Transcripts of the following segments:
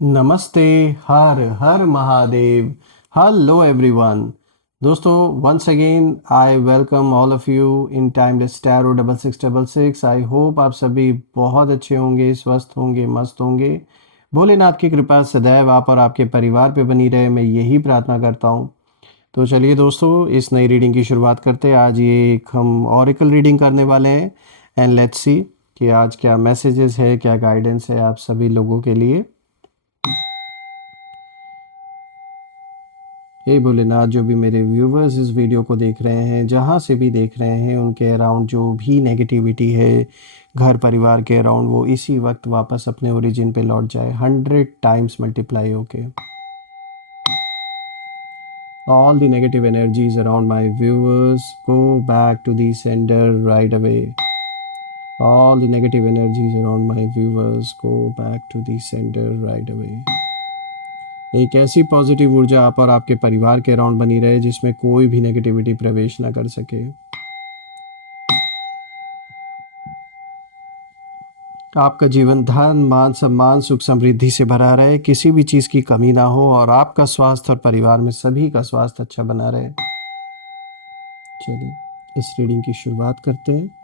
नमस्ते। हर हर महादेव। Hello everyone. दोस्तों, once again I welcome all of you in timeless tarot 6666। I hope आप सभी बहुत अच्छे होंगे, स्वस्थ होंगे, मस्त होंगे। भोलेनाथ की कृपा सदैव आप और आपके परिवार पे बनी रहे, मैं यही प्रार्थना करता हूँ। तो चलिए दोस्तों, इस नई रीडिंग की शुरुआत करते हैं। आज ये एक हम ऑरिकल रीडिंग करने वाले हैं एंड लेट्स सी कि आज क्या मैसेजेस है, क्या गाइडेंस है आप सभी लोगों के लिए। हे भोलेनाथ, जो भी मेरे व्यूवर्स इस वीडियो को देख रहे हैं, जहाँ से भी देख रहे हैं, उनके अराउंड जो भी नेगेटिविटी है घर परिवार के अराउंड, वो इसी वक्त वापस अपने ओरिजिन पे लौट जाए 100 टाइम्स मल्टीप्लाई होके। All the negative energies around my viewers go back to the sender right away. All the negative energies around my viewers go back to the sender right away. एक ऐसी positive ऊर्जा आप और आपके परिवार के around बनी रहे जिसमें कोई भी नेगेटिविटी प्रवेश ना कर सके। आपका जीवन धन मान सम्मान सुख समृद्धि से भरा रहे, किसी भी चीज़ की कमी ना हो और आपका स्वास्थ्य और परिवार में सभी का स्वास्थ्य अच्छा बना रहे। चलिए इस रीडिंग की शुरुआत करते हैं।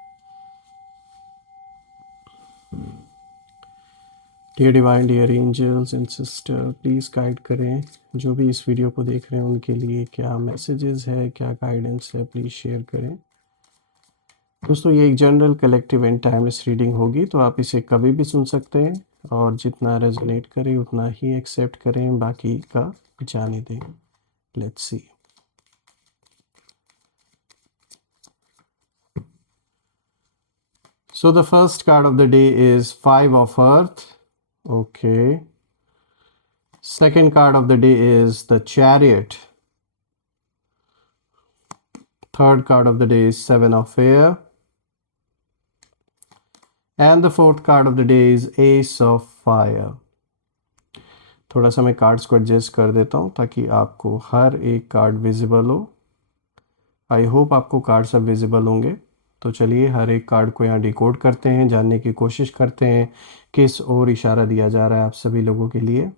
Dear divine, dear angels and sister, please guide करें जो भी इस वीडियो को देख रहे हैं उनके लिए क्या मैसेजेस है, क्या गाइडेंस है, प्लीज़ शेयर करें। दोस्तों, ये एक general collective and timeless reading होगी, तो आप इसे कभी भी सुन सकते हैं और जितना रेजोनेट करे उतना ही एक्सेप्ट करें, बाकी का जाने दें। Let's see. So the first card of the day is Five of Earth. Okay. Second card of the day is the Chariot. Third card of the day is Seven of Air. And the fourth card of the day is Ace of Fire. थोड़ा सा मैं cards को adjust कर देता हूँ ताकि आपको हर एक कार्ड विजिबल हो। आई होप आपको कार्ड सब विजिबल होंगे। तो चलिए हर एक कार्ड को यहाँ डिकोड करते हैं, जानने की कोशिश करते हैं किस ओर इशारा दिया जा रहा है आप सभी लोगों के लिए।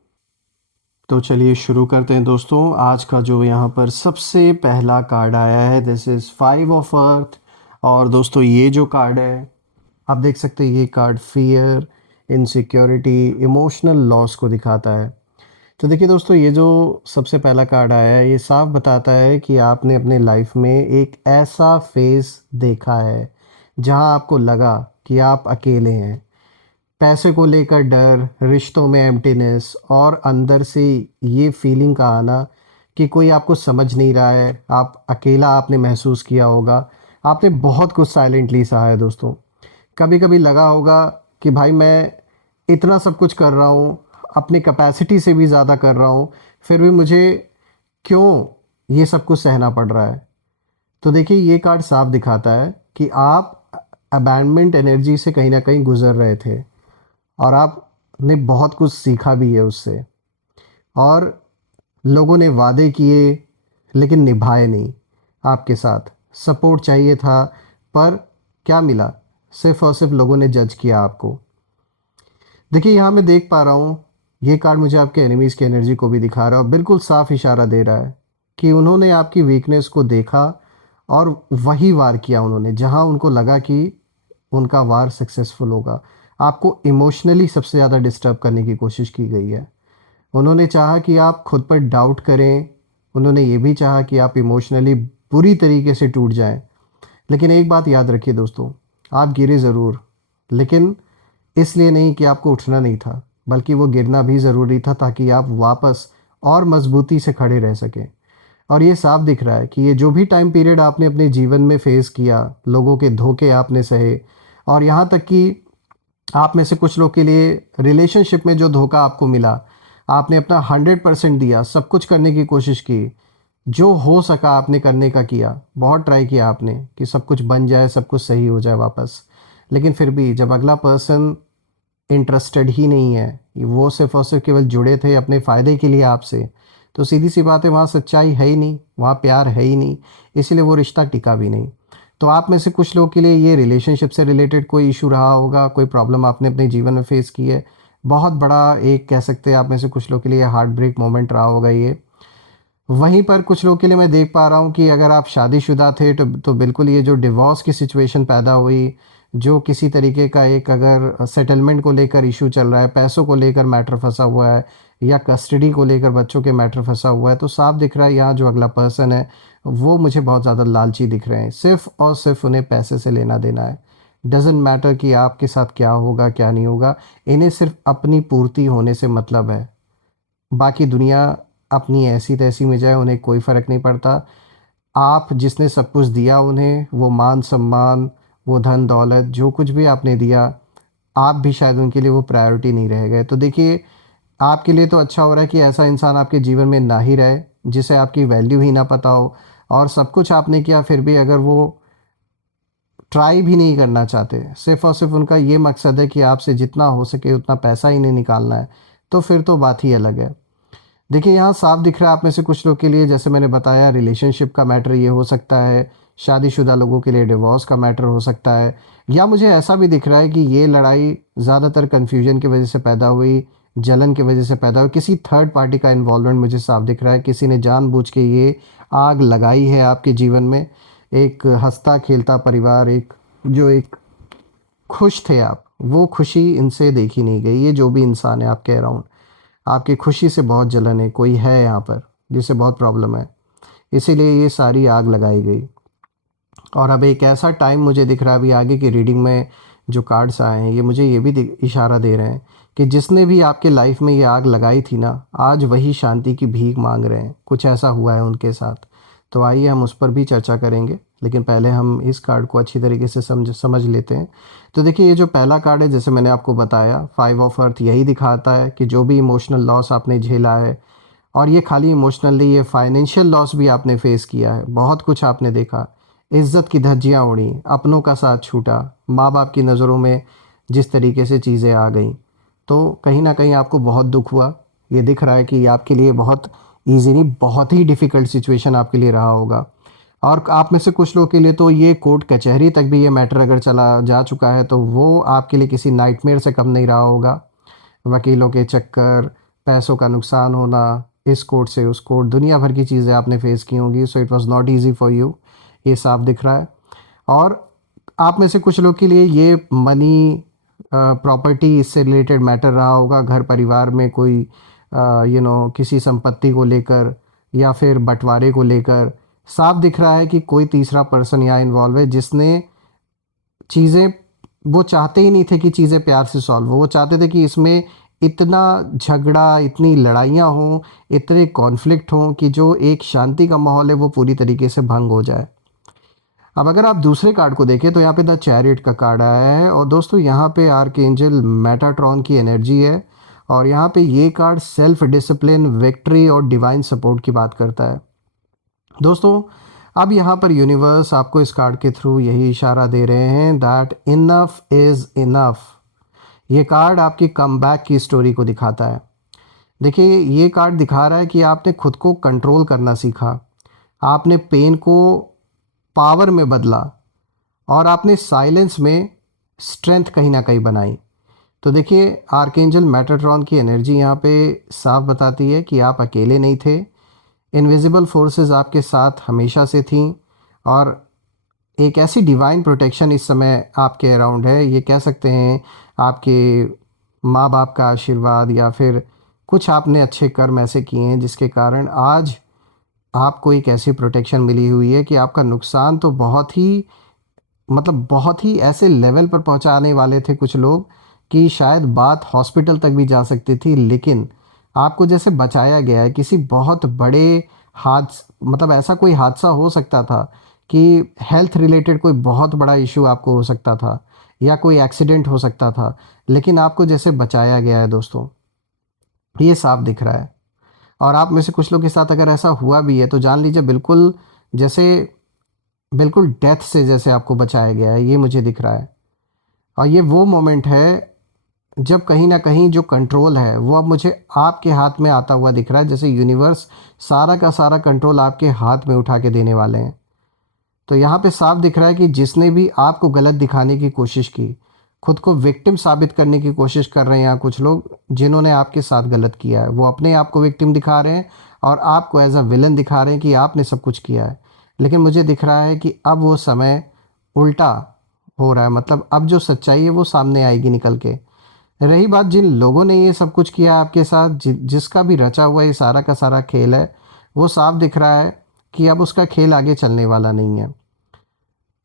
तो चलिए शुरू करते हैं दोस्तों। आज का जो यहाँ पर सबसे पहला कार्ड आया है, दिस इज़ 5 ऑफ अर्थ। और दोस्तों, ये जो कार्ड है आप देख सकते हैं, ये card fear, insecurity, emotional loss को दिखाता है। तो देखिए दोस्तों, ये जो सबसे पहला कार्ड आया है, ये साफ बताता है कि आपने अपने लाइफ में एक ऐसा फेज़ देखा है जहां आपको लगा कि आप अकेले हैं। पैसे को लेकर डर, रिश्तों में एम्प्टीनेस और अंदर से ये फीलिंग का आना कि कोई आपको समझ नहीं रहा है, आप अकेला आपने महसूस किया होगा। आपने बहुत कुछ साइलेंटली सहा है दोस्तों। कभी कभी लगा होगा कि भाई मैं इतना सब कुछ कर रहा हूँ, अपनी कैपेसिटी से भी ज़्यादा कर रहा हूँ, फिर भी मुझे क्यों ये सब कुछ सहना पड़ रहा है। तो देखिए, ये कार्ड साफ दिखाता है कि आप अबैंडमेंट एनर्जी से कहीं ना कहीं गुजर रहे थे और आपने बहुत कुछ सीखा भी है उससे। और लोगों ने वादे किए लेकिन निभाए नहीं, आपके साथ सपोर्ट चाहिए था, पर क्या मिला? सिर्फ और सिर्फ लोगों ने जज किया आपको। देखिए, यहाँ मैं देख पा रहा हूँ, ये कार्ड मुझे आपके एनिमीज़ की एनर्जी को भी दिखा रहा है और बिल्कुल साफ इशारा दे रहा है कि उन्होंने आपकी वीकनेस को देखा और वही वार किया उन्होंने जहाँ उनको लगा कि उनका वार सक्सेसफुल होगा। आपको इमोशनली सबसे ज़्यादा डिस्टर्ब करने की कोशिश की गई है। उन्होंने चाहा कि आप खुद पर डाउट करें, उन्होंने ये भी चाहा कि आप इमोशनली बुरी तरीके से टूट जाएं। लेकिन एक बात याद रखिए दोस्तों, आप गिरे ज़रूर, लेकिन इसलिए नहीं कि आपको उठना नहीं था, बल्कि वो गिरना भी ज़रूरी था ताकि आप वापस और मजबूती से खड़े रह सकें। और ये साफ दिख रहा है कि ये जो भी टाइम पीरियड आपने अपने जीवन में फेस किया, लोगों के धोखे आपने सहे, और यहाँ तक कि आप में से कुछ लोग के लिए रिलेशनशिप में जो धोखा आपको मिला, आपने अपना 100% दिया, सब कुछ करने की कोशिश की, जो हो सका आपने करने का किया, बहुत ट्राई किया आपने कि सब कुछ बन जाए, सब कुछ सही हो जाए वापस। लेकिन फिर भी जब अगला पर्सन इंटरेस्टेड ही नहीं है, वो सिर्फ और सिर्फ केवल जुड़े थे अपने फ़ायदे के लिए आपसे, तो सीधी सी बात है, वहाँ सच्चाई है ही नहीं, वहाँ प्यार है ही नहीं, इसीलिए वो रिश्ता टिका भी नहीं। तो आप में से कुछ लोगों के लिए ये रिलेशनशिप से रिलेटेड कोई इशू रहा होगा, कोई प्रॉब्लम आपने अपने जीवन में फेस की है, बहुत बड़ा एक कह सकते हैं आप में से कुछ लोग के लिए हार्ट ब्रेक मोमेंट रहा होगा ये। वहीं पर कुछ लोग के लिए मैं देख पा रहा हूँ कि अगर आप शादीशुदा थे तो बिल्कुल ये जो डिवोर्स की सिचुएशन पैदा हुई, जो किसी तरीके का एक अगर सेटलमेंट को लेकर इशू चल रहा है, पैसों को लेकर मैटर फंसा हुआ है, या कस्टडी को लेकर बच्चों के मैटर फंसा हुआ है, तो साफ दिख रहा है यहाँ जो अगला पर्सन है वो मुझे बहुत ज़्यादा लालची दिख रहे हैं। सिर्फ और सिर्फ उन्हें पैसे से लेना देना है। डजेंट मैटर कि आपके साथ क्या होगा क्या नहीं होगा, इन्हें सिर्फ अपनी पूर्ति होने से मतलब है। बाकी दुनिया अपनी ऐसी तैसी में जाए, उन्हें कोई फ़र्क नहीं पड़ता। आप जिसने सब कुछ दिया उन्हें, वो मान सम्मान, वो धन दौलत, जो कुछ भी आपने दिया, आप भी शायद उनके लिए वो प्रायोरिटी नहीं रह गए। तो देखिए, आपके लिए तो अच्छा हो रहा है कि ऐसा इंसान आपके जीवन में ना ही रहे, जिसे आपकी वैल्यू ही ना पता हो, और सब कुछ आपने किया फिर भी अगर वो ट्राई भी नहीं करना चाहते, सिर्फ़ और सिर्फ उनका ये मकसद है कि आपसे जितना हो सके उतना पैसा इन्हें निकालना है, तो फिर तो बात ही अलग है। देखिए, यहाँ साफ दिख रहा है आप में से कुछ लोग के लिए, जैसे मैंने बताया, रिलेशनशिप का मैटर ये हो सकता है, शादीशुदा लोगों के लिए डिवोर्स का मैटर हो सकता है, या मुझे ऐसा भी दिख रहा है कि ये लड़ाई ज़्यादातर कन्फ्यूजन की वजह से पैदा हुई, जलन की वजह से पैदा हुई, किसी थर्ड पार्टी का इन्वॉल्वमेंट मुझे साफ दिख रहा है। किसी ने जानबूझ के ये आग लगाई है आपके जीवन में। एक हंसता खेलता परिवार, एक जो एक खुश थे आप, वो खुशी इनसे देखी नहीं गई। ये जो भी इंसान है आपके अराउंड, आपकी खुशी से बहुत जलन है, कोई है यहाँ पर जिसे बहुत प्रॉब्लम है, इसीलिए ये सारी आग लगाई गई। और अब एक ऐसा टाइम मुझे दिख रहा है अभी आगे की रीडिंग में, जो कार्ड्स आए हैं ये मुझे ये भी इशारा दे रहे हैं कि जिसने भी आपके लाइफ में ये आग लगाई थी ना, आज वही शांति की भीख मांग रहे हैं। कुछ ऐसा हुआ है उनके साथ। तो आइए हम उस पर भी चर्चा करेंगे, लेकिन पहले हम इस कार्ड को अच्छी तरीके से समझ लेते हैं। तो देखिए, ये जो पहला कार्ड है, जैसे मैंने आपको बताया, 5 ऑफ अर्थ, यही दिखाता है कि जो भी इमोशनल लॉस आपने झेला है, और ये खाली इमोशनल नहीं, ये फाइनेंशियल लॉस भी आपने फेस किया है, बहुत कुछ आपने देखा, इज्जत की धज्जियाँ उड़ी, अपनों का साथ छूटा, माँ बाप की नज़रों में जिस तरीके से चीज़ें आ गई, तो कहीं ना कहीं आपको बहुत दुख हुआ। ये दिख रहा है कि आपके लिए बहुत ईजी नहीं, बहुत ही डिफ़िकल्ट सिचुएशन आपके लिए रहा होगा। और आप में से कुछ लोग के लिए तो ये कोर्ट कचहरी तक भी ये मैटर अगर चला जा चुका है, तो वो आपके लिए किसी नाइटमेयर से कम नहीं रहा होगा। वकीलों के चक्कर, पैसों का नुकसान होना, इस कोर्ट से उस कोर्ट, दुनिया भर की चीज़ें आपने फेस की होंगी। So it was not easy for you, ये साफ दिख रहा है। और आप में से कुछ लोग के लिए ये मनी, प्रॉपर्टी, इससे रिलेटेड मैटर रहा होगा। घर परिवार में कोई किसी संपत्ति को लेकर या फिर बंटवारे को लेकर साफ दिख रहा है कि कोई तीसरा पर्सन यहाँ इन्वॉल्व है, जिसने चीज़ें, वो चाहते ही नहीं थे कि चीज़ें प्यार से सॉल्व हो। वो चाहते थे कि इसमें इतना झगड़ा, इतनी लड़ाइयाँ हों, इतने कॉन्फ्लिक्ट हों कि जो एक शांति का माहौल है वो पूरी तरीके से भंग हो जाए। अब अगर आप दूसरे कार्ड को देखें तो यहाँ पे द चैरियट का कार्ड आया है, और दोस्तों यहाँ पे आर्कएंजल मेटाट्रॉन की एनर्जी है, और यहाँ पे ये कार्ड सेल्फ डिसिप्लिन, विक्ट्री और डिवाइन सपोर्ट की बात करता है। दोस्तों, अब यहाँ पर यूनिवर्स आपको इस कार्ड के थ्रू यही इशारा दे रहे हैं दैट इनफ इज़ इनफ। ये कार्ड आपकी कमबैक की स्टोरी को दिखाता है। देखिए, ये कार्ड दिखा रहा है कि आपने खुद को कंट्रोल करना सीखा, आपने पेन को पावर में बदला, और आपने साइलेंस में स्ट्रेंथ कहीं ना कहीं बनाई। तो देखिए, आर्कएंजल मेटाट्रॉन की एनर्जी यहाँ पे साफ बताती है कि आप अकेले नहीं थे। इनविजिबल फोर्सेस आपके साथ हमेशा से थीं, और एक ऐसी डिवाइन प्रोटेक्शन इस समय आपके अराउंड है। ये कह सकते हैं आपके माँ बाप का आशीर्वाद, या फिर कुछ आपने अच्छे कर्म ऐसे किए हैं जिसके कारण आज आपको एक ऐसी प्रोटेक्शन मिली हुई है कि आपका नुकसान तो बहुत ही, मतलब बहुत ही ऐसे लेवल पर पहुंचाने वाले थे कुछ लोग कि शायद बात हॉस्पिटल तक भी जा सकती थी, लेकिन आपको जैसे बचाया गया है। किसी बहुत बड़े मतलब ऐसा कोई हादसा हो सकता था कि हेल्थ रिलेटेड कोई बहुत बड़ा इशू आपको हो सकता था, या कोई एक्सीडेंट हो सकता था, लेकिन आपको जैसे बचाया गया है दोस्तों, ये साफ दिख रहा है। और आप में से कुछ लोग के साथ अगर ऐसा हुआ भी है तो जान लीजिए बिल्कुल जैसे, बिल्कुल डेथ से जैसे आपको बचाया गया है, ये मुझे दिख रहा है। और ये वो मोमेंट है जब कहीं ना कहीं जो कंट्रोल है वो अब मुझे आपके हाथ में आता हुआ दिख रहा है, जैसे यूनिवर्स सारा का सारा कंट्रोल आपके हाथ में उठा के देने वाले हैं। तो यहाँ पे साफ दिख रहा है कि जिसने भी आपको गलत दिखाने की कोशिश की, खुद को विक्टिम साबित करने की कोशिश कर रहे हैं यहाँ कुछ लोग, जिन्होंने आपके साथ गलत किया है। वो अपने आप को विक्टिम दिखा रहे हैं और आपको एज अ विलन दिखा रहे हैं कि आपने सब कुछ किया है। लेकिन मुझे दिख रहा है कि अब वो समय उल्टा हो रहा है, मतलब अब जो सच्चाई है वो सामने आएगी निकल के। रही बात जिन लोगों ने ये सब कुछ किया आपके साथ, जिसका भी रचा हुआ ये सारा का सारा खेल है, वो साफ दिख रहा है कि अब उसका खेल आगे चलने वाला नहीं है।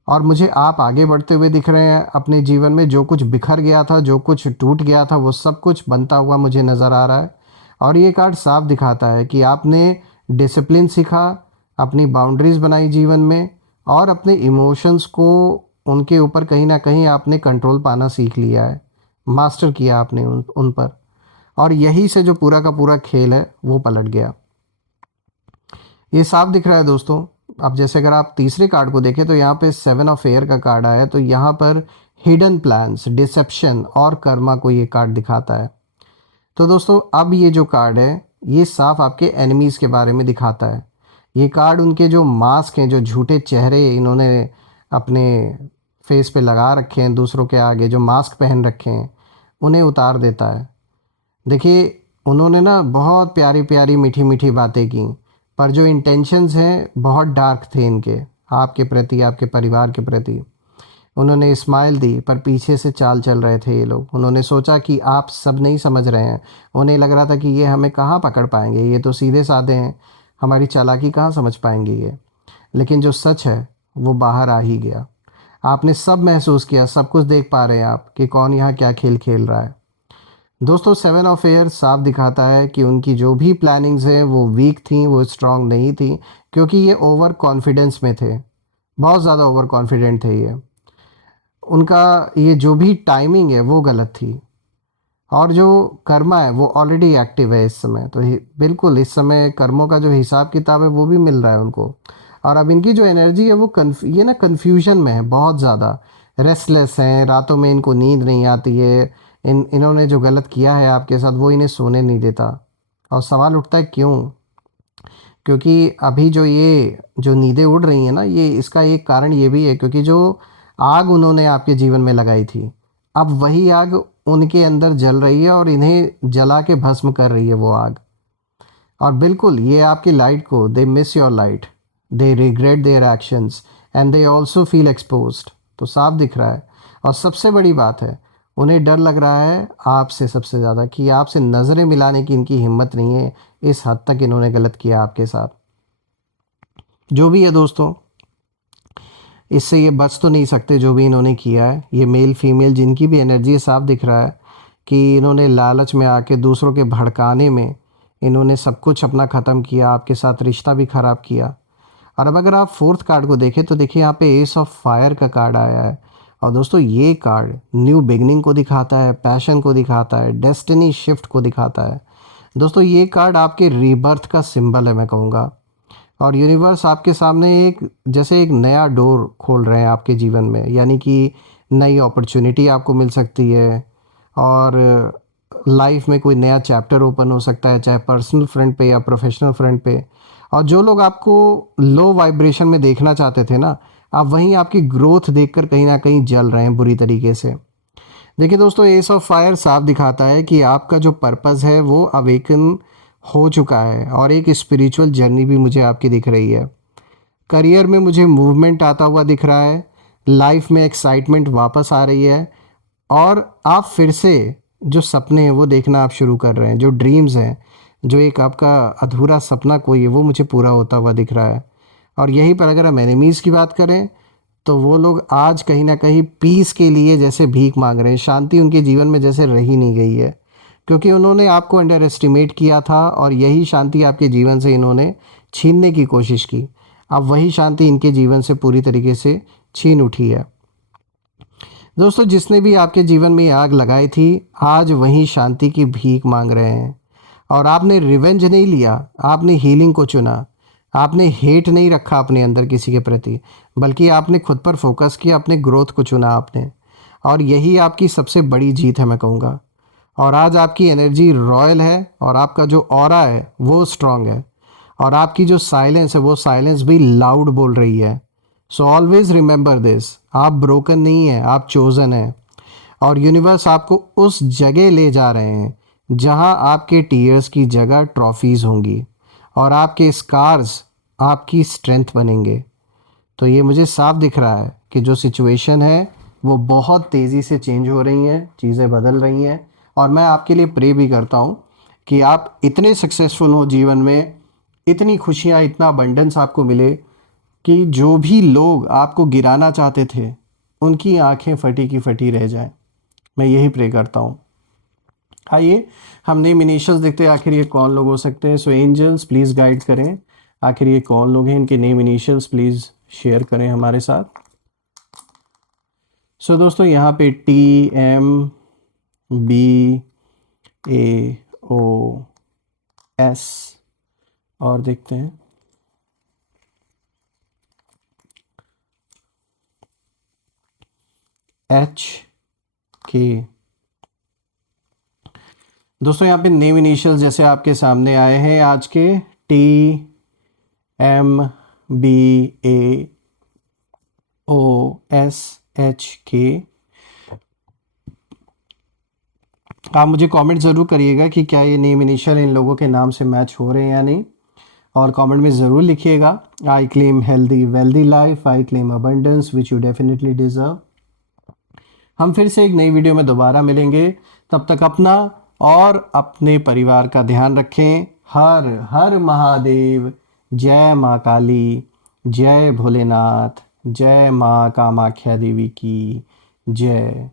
और मुझे आप आगे बढ़ते हुए दिख रहे हैं अपने जीवन में। जो कुछ बिखर गया था, जो कुछ टूट गया था, वो सब कुछ बनता हुआ मुझे नज़र आ रहा है। और ये कार्ड साफ दिखाता है कि आपने डिसिप्लिन सीखा, अपनी बाउंड्रीज़ बनाई जीवन में, और अपने इमोशंस को, उनके ऊपर कहीं ना कहीं आपने कंट्रोल पाना सीख लिया है, मास्टर किया आपने उन पर। और यही से जो पूरा का पूरा खेल है वो पलट गया। ये साफ दिख रहा है दोस्तों। अब जैसे अगर आप तीसरे कार्ड को देखें तो यहाँ पे 7 ऑफ एयर का कार्ड आया है, तो यहाँ पर हिडन प्लान्स, डिसेप्शन और कर्मा को ये कार्ड दिखाता है। तो दोस्तों अब ये जो कार्ड है ये साफ आपके एनिमीज़ के बारे में दिखाता है। ये कार्ड उनके जो मास्क हैं, जो झूठे चेहरे इन्होंने अपने फेस पे लगा रखे हैं, दूसरों के आगे जो मास्क पहन रखे हैं, उन्हें उतार देता है। देखिए, उन्होंने ना बहुत प्यारी प्यारी मीठी मीठी बातें की, पर जो इंटेंशंस हैं बहुत डार्क थे इनके, आपके प्रति, आपके परिवार के प्रति। उन्होंने स्माइल दी पर पीछे से चाल चल रहे थे ये लोग। उन्होंने सोचा कि आप सब नहीं समझ रहे हैं। उन्हें लग रहा था कि ये हमें कहाँ पकड़ पाएंगे, ये तो सीधे साधे हैं, हमारी चालाकी कहाँ समझ पाएंगे ये। लेकिन जो सच है वो बाहर आ ही गया। आपने सब महसूस किया, सब कुछ देख पा रहे हैं आप कि कौन यहाँ क्या खेल खेल रहा है। दोस्तों 7 ऑफ एयर साफ दिखाता है कि उनकी जो भी प्लानिंग्स हैं वो वीक थी, वो स्ट्रांग नहीं थी, क्योंकि ये ओवर कॉन्फिडेंस में थे, बहुत ज़्यादा ओवर कॉन्फिडेंट थे ये। उनका ये जो भी टाइमिंग है वो गलत थी। और जो कर्मा है वो ऑलरेडी एक्टिव है इस समय, तो बिल्कुल इस समय कर्मों का जो हिसाब किताब है वो भी मिल रहा है उनको। और अब इनकी जो एनर्जी है वो ये ना कन्फ्यूजन में है, बहुत ज़्यादा रेस्टलेस हैं, रातों में इनको नींद नहीं आती है। इन्होंने जो गलत किया है आपके साथ वो इन्हें सोने नहीं देता। और सवाल उठता है क्यों? क्योंकि अभी जो नींदें उड़ रही हैं ना, ये इसका एक कारण ये भी है क्योंकि जो आग उन्होंने आपके जीवन में लगाई थी, अब वही आग उनके अंदर जल रही है और इन्हें जला के भस्म कर रही है वो आग। और बिल्कुल ये आपकी लाइट को, they miss your light, they regret their actions and they also feel exposed. तो साफ दिख रहा है। और सबसे बड़ी बात है, उन्हें डर लग रहा है आपसे सबसे ज़्यादा, कि आपसे नज़रें मिलाने की इनकी हिम्मत नहीं है। इस हद तक इन्होंने गलत किया आपके साथ। जो भी है दोस्तों, इससे ये बच तो नहीं सकते जो भी इन्होंने किया है। ये मेल फीमेल जिनकी भी एनर्जी साफ दिख रहा है कि इन्होंने लालच में आके, दूसरों के भड़काने में, इन्होंने सब कुछ अपना ख़त्म किया, आपके साथ रिश्ता भी ख़राब किया। और अब अगर आप फोर्थ कार्ड को देखें तो देखिए यहाँ पे एस ऑफ फायर का कार्ड आया है। और दोस्तों ये कार्ड न्यू बिगनिंग को दिखाता है, पैशन को दिखाता है, डेस्टिनी शिफ्ट को दिखाता है। दोस्तों ये कार्ड आपके रीबर्थ का सिंबल है मैं कहूँगा। और यूनिवर्स आपके सामने एक, जैसे एक नया डोर खोल रहे हैं आपके जीवन में, यानी कि नई अपॉर्चुनिटी आपको मिल सकती है। और लाइफ में कोई नया चैप्टर ओपन हो सकता है, चाहे पर्सनल फ्रंट पे या प्रोफेशनल फ्रंट पे। और जो लोग आपको लो वाइब्रेशन में देखना चाहते थे ना, आप वहीं आपकी ग्रोथ देखकर कहीं ना कहीं जल रहे हैं बुरी तरीके से। देखिए दोस्तों, एस ऑफ फायर साफ दिखाता है कि आपका जो पर्पस है वो अवेकन हो चुका है, और एक स्पिरिचुअल जर्नी भी मुझे आपकी दिख रही है। करियर में मुझे मूवमेंट आता हुआ दिख रहा है, लाइफ में एक्साइटमेंट वापस आ रही है, और आप फिर से जो सपने हैं वो देखना आप शुरू कर रहे हैं, जो ड्रीम्स हैं, जो एक आपका अधूरा सपना कोई है, वो मुझे पूरा होता हुआ दिख रहा है। और यहीं पर अगर हम एनिमीज़ की बात करें तो वो लोग आज कहीं ना कहीं पीस के लिए जैसे भीख मांग रहे हैं। शांति उनके जीवन में जैसे रही नहीं गई है, क्योंकि उन्होंने आपको अंडर एस्टिमेट किया था, और यही शांति आपके जीवन से इन्होंने छीनने की कोशिश की। अब वही शांति इनके जीवन से पूरी तरीके से छीन उठी है। दोस्तों जिसने भी आपके जीवन में आग लगाई थी, आज वही शांति की भीख मांग रहे हैं। और आपने रिवेंज नहीं लिया, आपने हीलिंग को चुना। आपने हेट नहीं रखा अपने अंदर किसी के प्रति, बल्कि आपने खुद पर फोकस किया, अपने ग्रोथ को चुना आपने। और यही आपकी सबसे बड़ी जीत है मैं कहूँगा। और आज आपकी एनर्जी रॉयल है, और आपका जो ऑरा है वो स्ट्रांग है, और आपकी जो साइलेंस है वो साइलेंस भी लाउड बोल रही है। सो ऑलवेज रिमेंबर दिस, आप ब्रोकन नहीं हैं, आप चोजन हैं। और यूनिवर्स आपको उस जगह ले जा रहे हैं जहां आपके टीयर्स की जगह ट्रॉफीज़ होंगी और आपके स्कार्स आपकी स्ट्रेंथ बनेंगे। तो ये मुझे साफ दिख रहा है कि जो सिचुएशन है वो बहुत तेज़ी से चेंज हो रही हैं, चीज़ें बदल रही हैं। और मैं आपके लिए प्रे भी करता हूँ कि आप इतने सक्सेसफुल हो जीवन में, इतनी खुशियाँ, इतना अबंडेंस आपको मिले कि जो भी लोग आपको गिराना चाहते थे उनकी आंखें फटी की फटी रह जाएं। मैं यही प्रे करता हूँ। आइए हम नेम इनिशियल्स देखते हैं, आखिर ये कौन लोग हो सकते हैं। सो एंजल्स प्लीज़ गाइड करें, आखिर ये कौन लोग हैं, इनके नेम इनिशियल्स प्लीज़ शेयर करें हमारे साथ। सो दोस्तों यहाँ पे TMBAOS और देखते हैं HK। दोस्तों यहाँ पे नेम इनिशियल्स जैसे आपके सामने आए हैं आज के, TMBAOSHK। आप मुझे कमेंट ज़रूर करिएगा कि क्या ये नेम इनिशियल इन लोगों के नाम से मैच हो रहे हैं या नहीं, और कमेंट में ज़रूर लिखिएगा। I claim healthy wealthy life, I claim abundance which you definitely deserve. हम फिर से एक नई वीडियो में दोबारा मिलेंगे, तब तक अपना और अपने परिवार का ध्यान रखें। हर हर महादेव, जय माँ काली, जय भोलेनाथ, जय माँ कामाख्या देवी की जय।